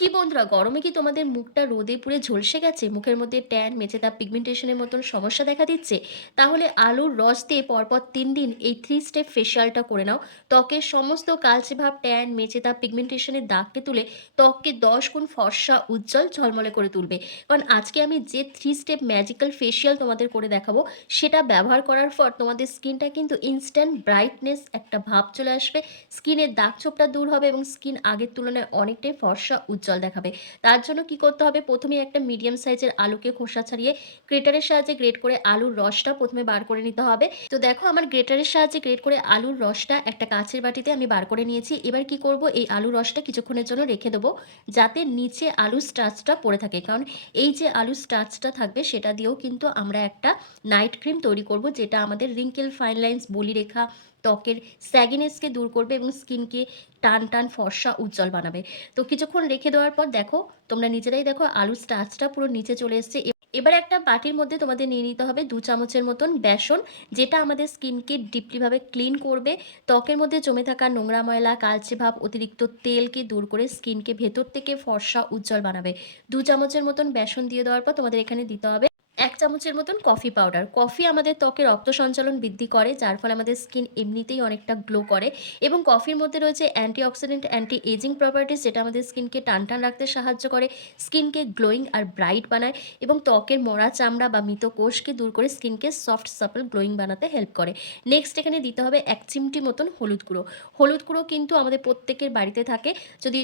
কি বন্ধুরা, গরমে কি তোমাদের মুখটা রোদে পুড়ে ঝলসে গেছে? মুখের মধ্যে ট্যান, মেচেদাগ, পিগমেন্টেশনের মতন সমস্যা দেখা দিচ্ছে? তাহলে আলুর রস দিয়ে পরপর ৩ দিন এই 3 স্টেপ ফেসিয়ালটা করে নাও। ত্বকের সমস্ত কালচে ভাব, ট্যান, মেচেদাগ, পিগমেন্টেশনের দাগকে তুলে ত্বককে ১০ গুণ ফর্সা, উজ্জ্বল, ঝলমলে করে তুলবে। কারণ আজকে আমি যে 3 স্টেপ ম্যাজিক্যাল ফেসিয়াল তোমাদের করে দেখাবো, সেটা ব্যবহার করার পর তোমাদের স্কিনটা কিন্তু ইনস্ট্যান্ট ব্রাইটনেস একটা ভাব চলে আসবে। স্কিনের দাগ-ছোপটা দূর হবে এবং স্কিন আগের তুলনায় অনেকটাই ফর্সা, উজ্জ্বল দেখাবে। তার জন্য কি করতে হবে? ১ম এই একটা মিডিয়াম সাইজের আলুকে খোসা ছাড়িয়ে গ্রেটারের সাহায্যে গ্রেট করে আলুর রসটা ১ম এ বার করে নিতে হবে। তো দেখো, আমার গ্রেটারের সাহায্যে গ্রেট করে আলুর রসটা একটা কাঁচের বাটিতে আমি বার করে নিয়েছি। এবার কি করব? এই আলুর রসটা কিছুক্ষণের জন্য রেখে দেবো, যাতে নিচে আলুর স্টার্চটা পড়ে থাকে। কারণ এই যে আলুর স্টার্চটা থাকবে, সেটা দিয়েও কিন্তু আমরা একটা নাইট ক্রিম তৈরি করব, যেটা আমাদের রিঙ্কেল, ফাইন লাইনস, বলিরেখা, ত্বকের স্যাগিনেসকে দূর করবে এবং স্কিনকে টান, টান, ফর্সা, উজ্জ্বল বানাবে। তো কিছুক্ষণ রেখে দেওয়ার পর দেখো, তোমরা নিজেরাই দেখো আলুর স্টার্চটা পুরো নিচে চলে এসছে। এবার একটা বাটির মধ্যে তোমাদের নিয়ে নিতে হবে ২ চামচের মতন বেসন, যেটা আমাদের স্কিনকে ডিপলি ভাবে ক্লিন করবে। ত্বকের মধ্যে জমে থাকা নোংরা, ময়লা, কালচে ভাব, অতিরিক্ত তেলকে দূর করে স্কিনকে ভেতর থেকে ফর্সা, উজ্জ্বল বানাবে। ২ চামচের মতন বেসন দিয়ে দেওয়ার পর তোমাদের এখানে দিতে হবে ১ চামচের মতন কফি পাউডার। কফি আমাদের ত্বকে রক্ত সঞ্চালন বৃদ্ধি করে, যার ফলে আমাদের স্কিন এমনিতেই অনেকটা গ্লো করে এবং কফির মধ্যে রয়েছে অ্যান্টিঅক্সিডেন্ট, অ্যান্টি এজিং প্রপার্টিজ, যেটা আমাদের স্কিনকে টান, টান রাখতে সাহায্য করে, স্কিনকে গ্লোয়িং আর ব্রাইট বানায় এবং ত্বকের মরা চামড়া বা মৃত কোষকে দূর করে স্কিনকে সফট, সাপল, গ্লোয়িং বানাতে হেল্প করে। নেক্সট এখানে দিতে হবে ১ চিমটি মতন হলুদ গুঁড়ো। হলুদ গুঁড়ো কিন্তু আমাদের প্রত্যেকের বাড়িতে থাকে। যদি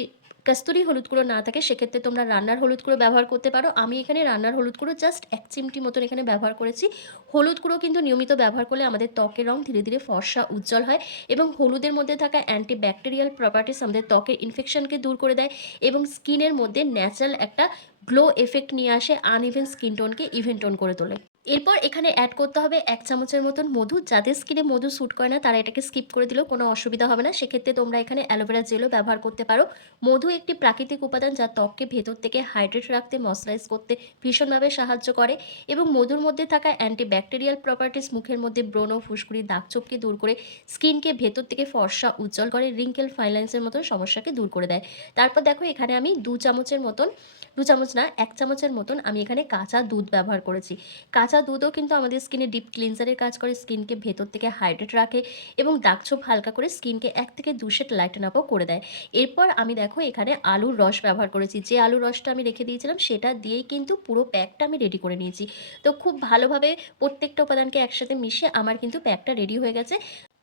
কস্তুরি হলুদ গুঁড়ো না থাকে, সেক্ষেত্রে তোমরা রান্নার হলুদ গুঁড়ো ব্যবহার করতে পারো। আমি এখানে রান্নার হলুদ গুঁড়ো জাস্ট ১ চিমটি মতন এখানে ব্যবহার করেছি। হলুদ গুঁড়ো কিন্তু নিয়মিত ব্যবহার করলে আমাদের ত্বকের রং ধীরে, ধীরে ফর্সা, উজ্জ্বল হয় এবং হলুদের মধ্যে থাকা অ্যান্টি ব্যাকটেরিয়াল প্রপার্টিস আমাদের ত্বকের ইনফেকশনকে দূর করে দেয় এবং স্কিনের মধ্যে ন্যাচারাল একটা গ্লো এফেক্ট নিয়ে আসে, আনইভেন স্কিন টোনকে ইভেন টোন করে তোলে। এরপর এখানে অ্যাড করতে হবে ১ চামচের মতন মধু। যাদের স্কিনে মধু স্যুট করে না, তারা এটাকে স্কিপ করে দিলেও কোনো অসুবিধা হবে না। সেক্ষেত্রে তোমরা এখানে অ্যালোভেরা জেলও ব্যবহার করতে পারো। মধু একটি প্রাকৃতিক উপাদান, যা ত্বককে ভেতর থেকে হাইড্রেট রাখতে, ময়েশ্চারাইজ করতে ভীষণভাবে সাহায্য করে এবং মধুর মধ্যে থাকা অ্যান্টি ব্যাকটেরিয়াল প্রপার্টিস মুখের মধ্যে ব্রণ, ফুসকুড়ি, দাগছোপকে দূর করে স্কিনকে ভেতর থেকে ফর্সা, উজ্জ্বল করে, রিঙ্কেল, ফাইন লাইনসের মতন সমস্যাকে দূর করে দেয়। তারপর দেখো, এখানে আমি ২ চামচের মতন, ২ চামচ না, ১ চামচের মতন আমি এখানে কাঁচা দুধ ব্যবহার করেছি। কাঁচা দুধও কিন্তু আমাদের স্কিনে ডিপ ক্লিনজারের কাজ করে, স্কিনকে ভেতর থেকে হাইড্রেট রাখে এবং দাগছোপ হালকা করে স্কিনকে ১ থেকে ২ শেড লাইটেন আপও করে দেয়। এরপর আমি দেখো এখানে আলুর রস ব্যবহার করেছি। যে আলুর রসটা আমি রেখে দিয়েছিলাম, সেটা দিয়েই কিন্তু পুরো প্যাকটা আমি রেডি করে নিয়েছি। তো খুব ভালোভাবে প্রত্যেকটা উপাদানকে একসাথে মিশিয়ে আমার কিন্তু প্যাকটা রেডি হয়ে গেছে।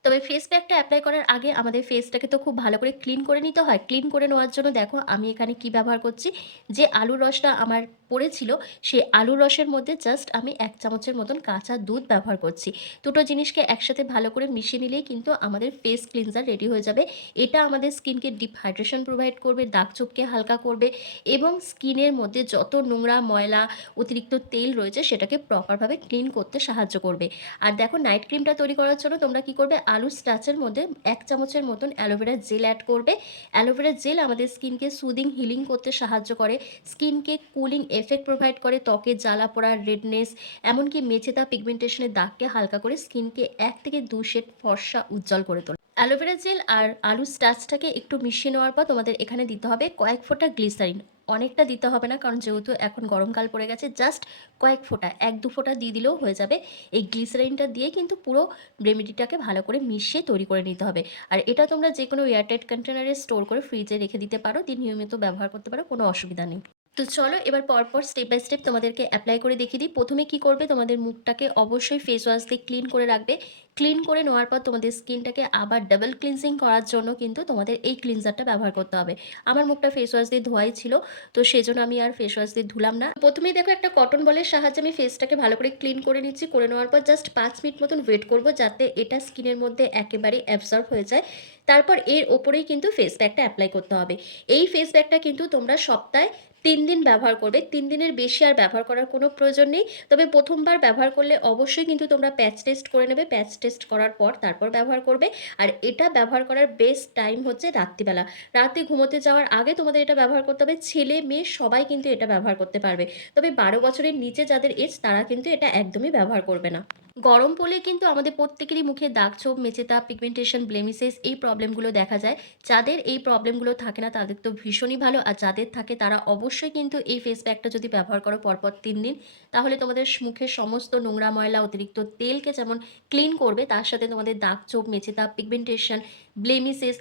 তবে ফেস প্যাকটা এপ্লাই করার আগে আমাদের ফেসটাকে তো খুব ভালো করে ক্লিন করে নিতে হয়। ক্লিন করে নেওয়ার জন্য দেখো আমি এখানে কি ব্যবহার করছি। যে আলুর রসটা আমার পড়েছিল, সেই আলুর রসের মধ্যে জাস্ট আমি ১ চামচের মতন কাঁচা দুধ ব্যবহার করছি। দুটো জিনিসকে একসাথে ভালো করে মিশিয়ে নিলেই কিন্তু আমাদের ফেস ক্লিনজার রেডি হয়ে যাবে। এটা আমাদের স্কিনকে ডিপ হাইড্রেশন প্রোভাইড করবে, দাগ-ছোপকে হালকা করবে এবং স্কিনের মধ্যে যত নোংরা, ময়লা, অতিরিক্ত তেল রয়েছে, সেটাকে প্রপারভাবে ক্লিন করতে সাহায্য করবে। আর দেখো, নাইট ক্রিমটা তৈরি করার জন্য তোমরা কি করবে? আলুর স্টার্চের মধ্যে ১ চামচের মতন অ্যালোভেরা জেল অ্যাড করবে। অ্যালোভেরা জেল আমাদের স্কিনকে সুদিং, হিলিং করতে সাহায্য করে, স্কিনকে কুলিং এফেক্ট প্রোভাইড করে, ত্বকের জ্বালা-পোড়া, রেডনেস, এমনকি মেচেদা, পিগমেন্টেশনের দাগকে হালকা করে স্কিনকে ১ থেকে ২ শেড ফর্সা, উজ্জ্বল করে তোলে। অ্যালোভেরা জেল আর আলুর স্টার্চটাকে একটু মিশিয়ে নেওয়ার পর তোমাদের এখানে দিতে হবে কয়েক ফোঁটা গ্লিসারিন। অনেকটা দিতে হবে না, কারণ যেহেতু এখন গরমকাল পড়ে গেছে, জাস্ট কয়েক ফোঁটা, ১-২ ফোঁটা দিয়ে দিলেও হয়ে যাবে। এই গ্লিসারিনটা দিয়ে কিন্তু পুরো রেমেডিটাকে ভালো করে মিশিয়ে তৈরি করে নিতে হবে। আর এটা তোমরা যেকোনো এয়ারটাইট কন্টেনারে স্টোর করে ফ্রিজে রেখে দিতে পারো, দিয়ে নিয়মিত ব্যবহার করতে পারো, কোনো অসুবিধা নেই। তো চলো এবার পরপর স্টেপ বাই স্টেপ তোমাদেরকে অ্যাপ্লাই করে দেখিয়ে দিই। ১ম এ কি করবে? তোমাদের মুখটাকে অবশ্যই ফেস ওয়াশ দিয়ে ক্লিন করে রাখবে। ক্লিন করে নেওয়ার পর তোমাদের স্কিনটাকে আবার ডাবল ক্লিনজিং করার জন্য কিন্তু তোমাদের এই ক্লিনজারটা ব্যবহার করতে হবে। আমার মুখটা ফেস ওয়াশ দিয়ে ধোয়াই ছিল, তো সেজন্য আমি আর ফেস ওয়াশ দিয়ে ধুলাম না। ১ম এই দেখো, একটা কটন বলের সাহায্যে আমি ফেসটাকে ভালো করে ক্লিন করে নিচ্ছি। করে নেওয়ার পর জাস্ট ৫ মিনিট মতন ওয়েট করব, যাতে এটা স্কিনের মধ্যে একেবারে অ্যাবসর্ব হয়ে যায়। তারপর এর ওপরেই কিন্তু ফেস প্যাকটা অ্যাপ্লাই করতে হবে। এই ফেস প্যাকটা কিন্তু তোমরা সপ্তাহে ৩ দিন ব্যবহার করবে। ৩ দিনের বেশি আর ব্যবহার করার কোনো প্রয়োজন নেই। তবে ১ম বার ব্যবহার করলে অবশ্যই কিন্তু তোমরা প্যাচ টেস্ট করে নেবে। প্যাচ টেস্ট করার পর তারপর ব্যবহার করবে। আর এটা ব্যবহার করার বেস্ট টাইম হচ্ছে রাত্রিবেলা। রাতে ঘুমোতে যাওয়ার আগে তোমাদের এটা ব্যবহার করতে হবে। ছেলে-মেয়ে সবাই কিন্তু এটা ব্যবহার করতে পারবে। তবে ১২ বছরের নিচে যাদের এজ তারা কিন্তু এটা একদমই ব্যবহার করবে না। গরম পড়লে কিন্তু আমাদের প্রত্যেকেরই মুখে দাগ-ছোপ, মেচেদাগ, পিগমেন্টেশন, ব্লেমিসেস এই প্রবলেমগুলো দেখা যায়। যাদের এই প্রবলেমগুলো থাকে না তাদের তো ভীষণই ভালো। আর যাদের থাকে তারা অবশ্যই কিন্তু এই ফেস প্যাকটা যদি ব্যবহার করো পরপর ৩ দিন, তাহলে তোমাদের মুখের সমস্ত নোংরা ময়লা, অতিরিক্ত তেলকে যেমন ক্লিন করবে, তার সাথে তোমাদের দাগ-ছোপ, মেচেদাগ, পিগমেন্টেশন, ব্লেমিসেস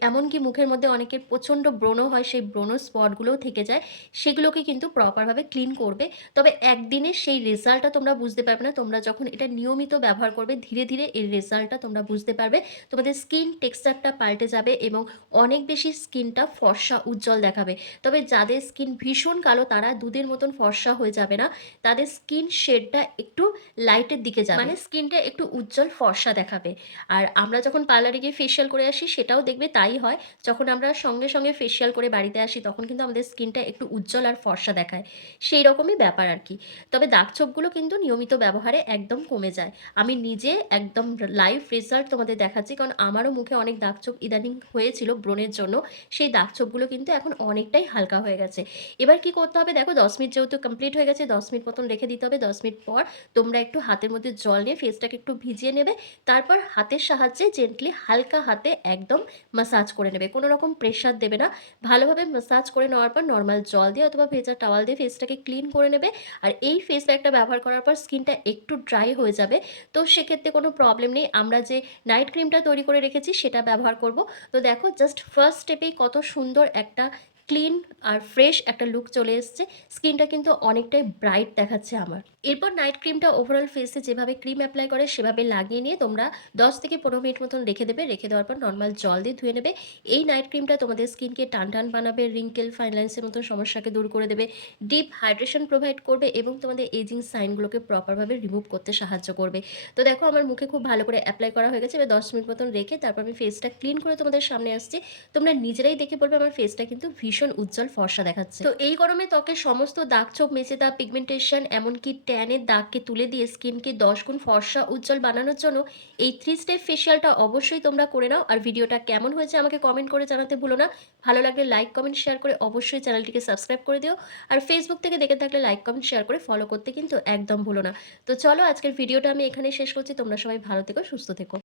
এমনকি মুখের মধ্যে অনেকের প্রচণ্ড ব্রণ হয়, সেই ব্রণ স্পটগুলোও থেকে যায়। সেগুলোকে কিন্তু প্রপারভাবে ক্লিন করবে। তবে একদিনে সেই রেজাল্টটা তোমরা বুঝতে পারবে না। তোমরা যখন এটা নিয়মিত ব্যবহার করবে ধীরে, ধীরে এর রেজাল্টটা তোমরা বুঝতে পারবে। তোমাদের স্কিন টেক্সচারটা পাল্টে যাবে এবং অনেক বেশি স্কিনটা ফর্সা উজ্জ্বল দেখাবে। তবে যাদের স্কিন ভীষণ কালো তারা দুধের মতন ফর্সা হয়ে যাবে না। তাদের স্কিন শেডটা একটু লাইটের দিকে যাবে। মানে স্কিনটা একটু উজ্জ্বল ফর্সা দেখাবে। আর আমরা যখন পার্লারে গিয়ে ফেসিয়াল করে আসি সেটাও দেখবে তাই হয়। যখন আমরা সঙ্গে, সঙ্গে ফেসিয়াল করে বাড়িতে আসি তখন কিন্তু আমাদের স্কিনটা একটু উজ্জ্বল আর ফর্সা দেখায়। সেই রকমই ব্যাপার আরকি। তবে দাগ-ছোপগুলো কিন্তু নিয়মিত ব্যবহারে একদম কমে যায়। আমি নিজে একদম লাইভ রেজাল্ট তোমাদের দেখাচ্ছি। কারণ আমারও মুখে অনেক দাগ-ছোপ ইদানিং হয়েছিল ব্রণের জন্য। সেই দাগ-ছোপগুলো কিন্তু এখন অনেকটাই হালকা হয়ে গেছে। এবার কি করতে হবে দেখো ১০ মিনিট যেহেতু কমপ্লিট হয়ে গেছে ১০ মিনিট মতন রেখে দিতে হবে। ১০ মিনিট পর তোমরা একটু হাতের মধ্যে জল নিয়ে ফেসটাকে একটু ভিজিয়ে নেবে। তারপর হাতের সাহায্যে জেন্টলি হালকা হাতে একদম ম্যাসাজ করে নেবে। কোনো রকম প্রেশার দেবে না। ভালোভাবে ম্যাসাজ করে নেওয়ার পর নরমাল জল দিয়ে অথবা ভেজা টাওয়াল দিয়ে ফেসটাকে ক্লিন করে নেবে। আর এই ফেস প্যাকটা ব্যবহার করার পর স্কিনটা একটু ড্রাই হয়ে যাবে। তো সেক্ষেত্রে কোনো প্রবলেম নেই। আমরা যে নাইট ক্রিমটা তৈরি করে রেখেছি সেটা ব্যবহার করব। তো দেখো জাস্ট ফার্স্ট স্টেপেই কত সুন্দর একটা ক্লিন আর ফ্রেশ একটা লুক চলে এসছে। স্কিনটা কিন্তু অনেকটাই ব্রাইট দেখাচ্ছে আমার। এরপর নাইট ক্রিমটা ওভারঅল ফেসে যেভাবে ক্রিম এপ্লাই করে সেভাবে লাগিয়ে নিয়ে তোমরা ১০ থেকে ১৫ মিনিট মতন রেখে দেবে। রেখে দেওয়ার পর নরমাল জল দিয়ে ধুয়ে নেবে। এই নাইট ক্রিমটা তোমাদের স্কিনকে টান বানাবে, রিঙ্কেল, ফাইন লাইনসের মতো সমস্যাকে দূর করে দেবে, ডিপ হাইড্রেশন প্রোভাইড করবে এবং তোমাদের এজিং সাইনগুলোকে প্রপারভাবে রিমুভ করতে সাহায্য করবে। তো দেখো আমার মুখে খুব ভালো করে এপ্লাই করা হয়ে গেছে। এবার ১০ মিনিট মতন রেখে তারপর আমি ফেসটা ক্লিন করে তোমাদের সামনে আসছি। তোমরা নিজেরাই দেখে বলবে আমার ফেসটা কিন্তু ভীষণ উজ্জ্বল ফর্সা দেখাচ্ছে। তো এই গরমে ত্বকের সমস্ত দাগ-ছোপ, মেচেদাগ, পিগমেন্টেশন এমনকি ট্যানের দাগকে তুলে দিয়ে স্কিনকে ১০ গুণ ফর্সা উজ্জ্বল বানানোর জন্য এই 3 স্টেপ ফেসিয়ালটা অবশ্যই তোমরা করে নাও। আর ভিডিওটা কেমন হয়েছে আমাকে কমেন্ট করে জানাতে ভুলো না। ভালো লাগলে লাইক, কমেন্ট, শেয়ার করে অবশ্যই চ্যানেলটিকে সাবস্ক্রাইব করে দিও। আর ফেসবুক থেকে দেখে থাকলে লাইক, কমেন্ট, শেয়ার করে ফলো করতে কিন্তু একদম ভুলো না। তো চলো আজকের ভিডিওটা আমি এখানেই শেষ করছি। তোমরা সবাই ভালো থেকো, সুস্থ থেকো।